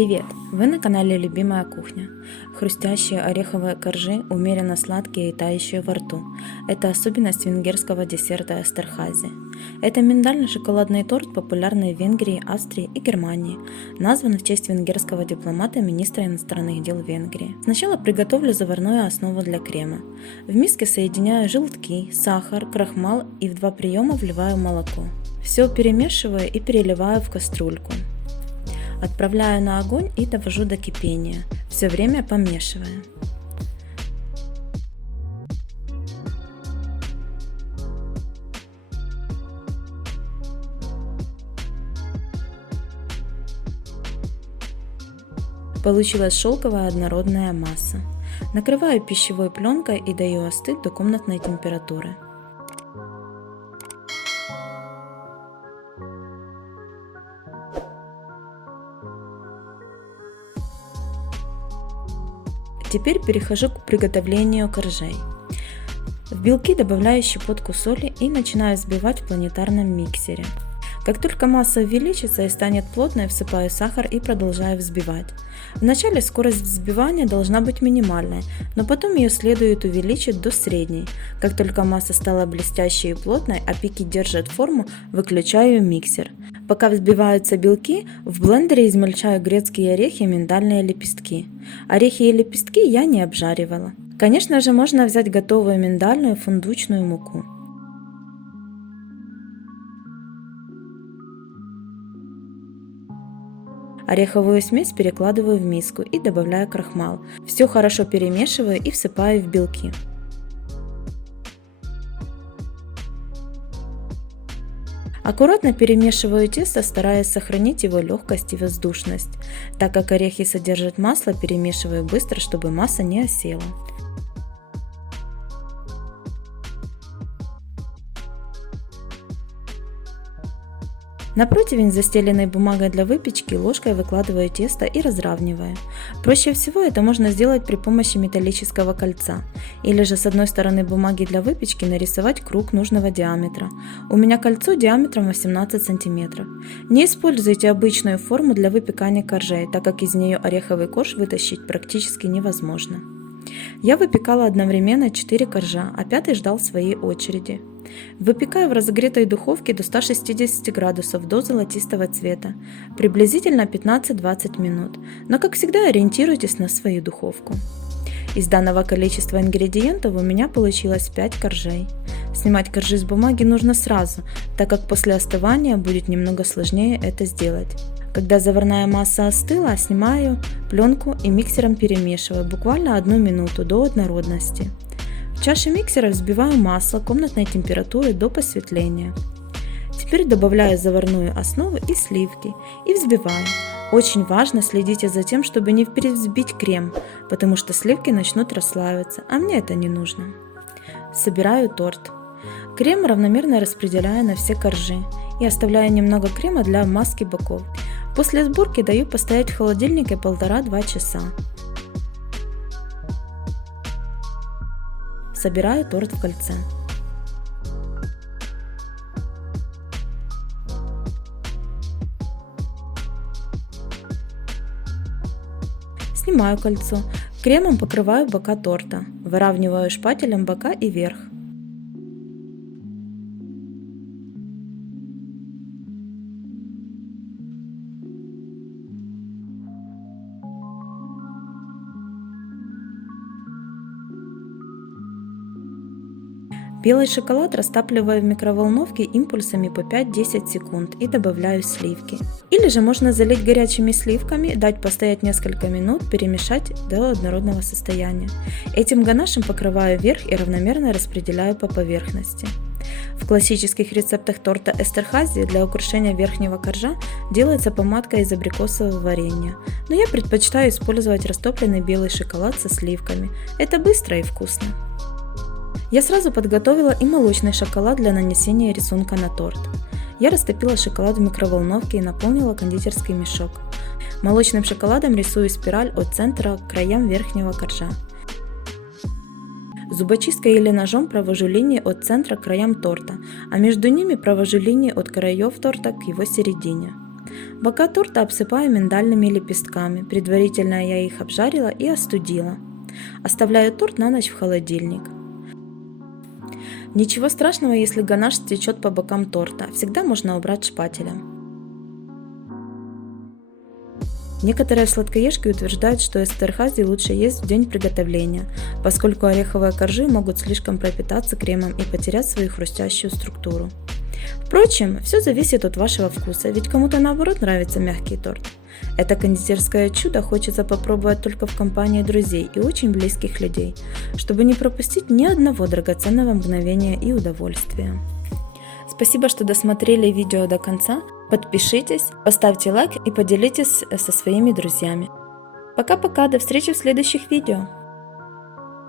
Привет! Вы на канале Любимая кухня. Хрустящие ореховые коржи, умеренно сладкие и тающие во рту. Это особенность венгерского десерта эстерхази. Это миндально-шоколадный торт, популярный в Венгрии, Австрии и Германии. Назван в честь венгерского дипломата, министра иностранных дел Венгрии. Сначала приготовлю заварную основу для крема. В миске соединяю желтки, сахар, крахмал и в 2 приема вливаю молоко. Все перемешиваю и переливаю в кастрюльку. Отправляю на огонь и довожу до кипения, все время помешивая. Получилась шелковая однородная масса. Накрываю пищевой пленкой и даю остыть до комнатной температуры. Теперь перехожу к приготовлению коржей. В белки добавляю щепотку соли и начинаю взбивать в планетарном миксере. Как только масса увеличится и станет плотной, всыпаю сахар и продолжаю взбивать. Вначале скорость взбивания должна быть минимальной, но потом ее следует увеличить до средней. Как только масса стала блестящей и плотной, а пики держат форму, выключаю миксер. Пока взбиваются белки, в блендере измельчаю грецкие орехи и миндальные лепестки. Орехи и лепестки я не обжаривала. Конечно же, можно взять готовую миндальную фундучную муку. Ореховую смесь перекладываю в миску и добавляю крахмал. Все хорошо перемешиваю и всыпаю в белки. Аккуратно перемешиваю тесто, стараясь сохранить его легкость и воздушность. Так как орехи содержат масло, перемешиваю быстро, чтобы масса не осела. На противень, застеленный бумагой для выпечки, ложкой выкладываю тесто и разравниваю. Проще всего это можно сделать при помощи металлического кольца, или же с одной стороны бумаги для выпечки нарисовать круг нужного диаметра. У меня кольцо диаметром 18 см. Не используйте обычную форму для выпекания коржей, так как из нее ореховый корж вытащить практически невозможно. Я выпекала одновременно 4 коржа, а 5-й ждал своей очереди. Выпекаю в разогретой духовке до 160 градусов до золотистого цвета, приблизительно 15-20 минут, но как всегда ориентируйтесь на свою духовку. Из данного количества ингредиентов у меня получилось 5 коржей. Снимать коржи с бумаги нужно сразу, так как после остывания будет немного сложнее это сделать. Когда заварная масса остыла, снимаю пленку и миксером перемешиваю буквально 1 минуту до однородности. В чаше миксера взбиваю масло комнатной температуры до посветления. Теперь добавляю заварную основу и сливки и взбиваю. Очень важно, следите за тем, чтобы не перевзбить крем, потому что сливки начнут расслаиваться, а мне это не нужно. Собираю торт. Крем равномерно распределяю на все коржи и оставляю немного крема для обмазки боков. После сборки даю постоять в холодильнике 1,5-2 часа. Собираю торт в кольце. Снимаю кольцо. Кремом покрываю бока торта. Выравниваю шпателем бока и верх. Белый шоколад растапливаю в микроволновке импульсами по 5-10 секунд и добавляю сливки. Или же можно залить горячими сливками, дать постоять несколько минут, перемешать до однородного состояния. Этим ганашем покрываю верх и равномерно распределяю по поверхности. В классических рецептах торта эстерхази для украшения верхнего коржа делается помадка из абрикосового варенья, но я предпочитаю использовать растопленный белый шоколад со сливками. Это быстро и вкусно. Я сразу подготовила и молочный шоколад для нанесения рисунка на торт. Я растопила шоколад в микроволновке и наполнила кондитерский мешок. Молочным шоколадом рисую спираль от центра к краям верхнего коржа. Зубочисткой или ножом провожу линии от центра к краям торта, а между ними провожу линии от краев торта к его середине. Бока торта обсыпаю миндальными лепестками, предварительно я их обжарила и остудила. Оставляю торт на ночь в холодильник. Ничего страшного, если ганаш стечет по бокам торта, всегда можно убрать шпателем. Некоторые сладкоежки утверждают, что эстерхази лучше есть в день приготовления, поскольку ореховые коржи могут слишком пропитаться кремом и потерять свою хрустящую структуру. Впрочем, все зависит от вашего вкуса, ведь кому-то наоборот нравится мягкий торт. Это кондитерское чудо хочется попробовать только в компании друзей и очень близких людей, чтобы не пропустить ни одного драгоценного мгновения и удовольствия. Спасибо, что досмотрели видео до конца. Подпишитесь, поставьте лайк и поделитесь со своими друзьями. Пока-пока, до встречи в следующих видео.